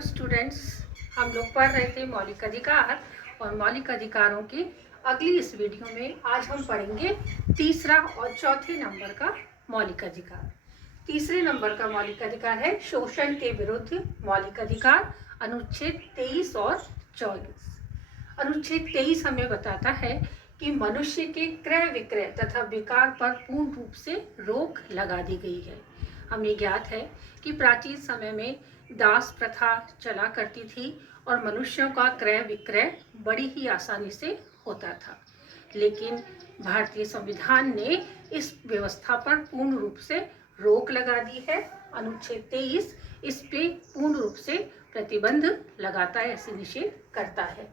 Hello students, हम लोग पढ़ रहे थे मौलिक अधिकार और मौलिक अधिकारों की अगली इस वीडियो में आज हम पढ़ेंगे तीसरा और चौथे नंबर का मौलिक अधिकार। तीसरे नंबर का मौलिक अधिकार है शोषण के विरुद्ध मौलिक अधिकार, अनुच्छेद 23 और 24। अनुच्छेद 23 हमें बताता है कि मनुष्य के क्रय विक्रय तथा विकार पर पूर्ण रूप से रोक लगा दी गई है। हमें ज्ञात है कि प्राचीन समय में दास प्रथा चला करती थी और मनुष्यों का क्रय विक्रय बड़ी ही आसानी से होता था, लेकिन भारतीय संविधान ने इस व्यवस्था पर पूर्ण रूप से रोक लगा दी है। अनुच्छेद 23 इस पे पूर्ण रूप से प्रतिबंध लगाता है, ऐसे निषेध करता है।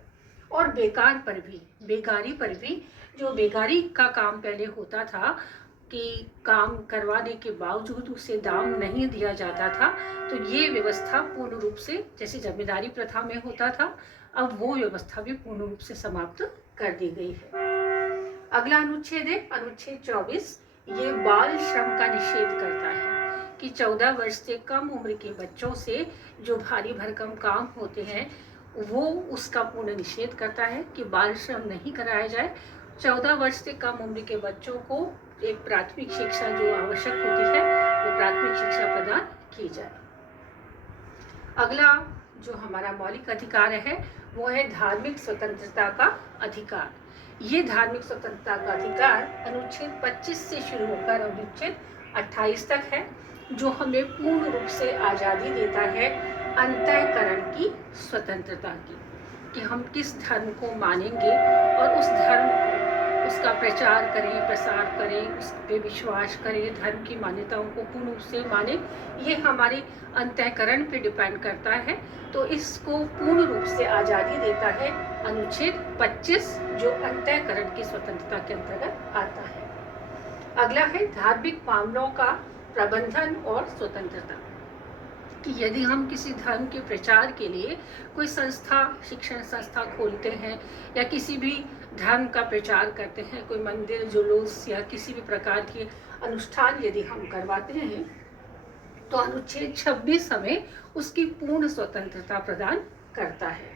और बेकार पर भी, बेगारी पर भी, जो बेगारी का काम पहले होता था कि काम करवाने के बावजूद उसे दाम नहीं दिया जाता था, तो ये व्यवस्था पूर्ण रूप से, जैसे जमींदारी प्रथा में होता था, अब वो व्यवस्था भी पूर्ण रूप से समाप्त कर दी गई है। अगला अनुच्छेद है अनुच्छेद 24। ये बाल श्रम का निषेध करता है कि 14 वर्ष से कम उम्र के बच्चों से जो भारी भरकम काम होते हैं वो उसका पूर्ण निषेध करता है कि बाल श्रम नहीं कराया जाए। 14 वर्ष से कम उम्र के बच्चों को एक प्राथमिक शिक्षा जो आवश्यक होती है वो प्राथमिक शिक्षा प्रदान की जाए। अगला जो हमारा मौलिक अधिकार है वो है धार्मिक स्वतंत्रता का अधिकार। ये धार्मिक स्वतंत्रता का अधिकार अनुच्छेद 25 से शुरू होकर अनुच्छेद 28 तक है, जो हमें पूर्ण रूप से आज़ादी देता है अंतःकरण की स्वतंत्रता की, कि हम किस धर्म को मानेंगे और उस धर्म को, उसका प्रचार करें, प्रसार करें, उस पे विश्वास करें, धर्म की मान्यताओं को पूर्ण रूप से माने, ये हमारे अंतःकरण पे डिपेंड करता है। तो इसको पूर्ण रूप से आज़ादी देता है अनुच्छेद 25, जो अंतःकरण की स्वतंत्रता के अंतर्गत आता है। अगला है धार्मिक मामलों का प्रबंधन और स्वतंत्रता, कि यदि हम किसी धर्म के प्रचार के लिए कोई संस्था, शिक्षण संस्था खोलते हैं या किसी भी धर्म का प्रचार करते हैं, कोई मंदिर, जुलूस या किसी भी प्रकार के अनुष्ठान यदि हम करवाते हैं, तो अनुच्छेद 26 हमें उसकी पूर्ण स्वतंत्रता प्रदान करता है।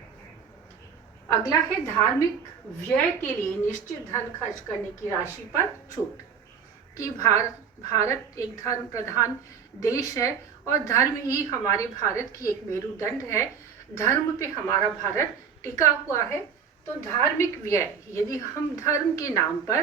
अगला है धार्मिक व्यय के लिए निश्चित धन खर्च करने की राशि पर छूट, कि भारत एक धर्म प्रधान देश है और धर्म ही हमारे भारत की एक मेरुदंड है। धर्म पे हमारा भारत टिका हुआ है, तो धार्मिक व्यय, यदि हम धर्म के नाम पर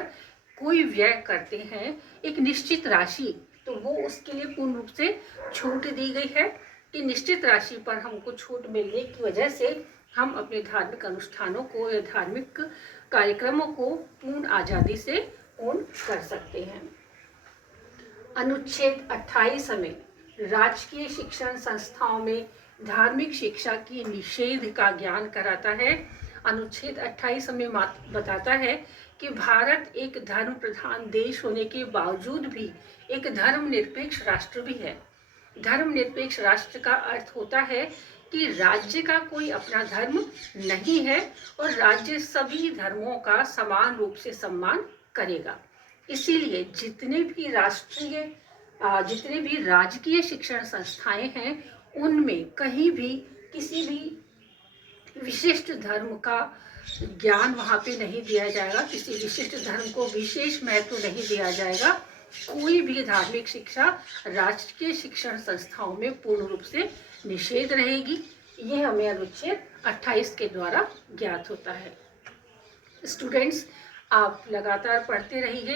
कोई व्यय करते हैं एक निश्चित राशि, तो वो उसके लिए पूर्ण रूप से छूट दी गई है कि निश्चित राशि पर हमको छूट मिलने की वजह से हम अपने धार्मिक अनुष्ठानों को या धार्मिक कार्यक्रमों को पूर्ण आज़ादी से पूर्ण कर सकते हैं। अनुच्छेद 28 हमें राजकीय शिक्षण संस्थाओं में धार्मिक शिक्षा की निषेध का ज्ञान कराता है। अनुच्छेद 28 हमें बताता है कि भारत एक धर्म प्रधान देश होने के बावजूद भी एक धर्मनिरपेक्ष राष्ट्र भी है। धर्मनिरपेक्ष राष्ट्र का अर्थ होता है कि राज्य का कोई अपना धर्म नहीं है और राज्य सभी धर्मों का समान रूप से सम्मान करेगा। इसीलिए जितने भी राजकीय शिक्षण संस्थाएं हैं उनमें कहीं भी किसी भी विशिष्ट धर्म का ज्ञान वहाँ पे नहीं दिया जाएगा, किसी विशिष्ट धर्म को विशेष महत्व नहीं दिया जाएगा। कोई भी धार्मिक शिक्षा राजकीय शिक्षण संस्थाओं में पूर्ण रूप से निषेध रहेगी। ये हमें अनुच्छेद 28 के द्वारा ज्ञात होता है। स्टूडेंट्स, आप लगातार पढ़ते रहिए।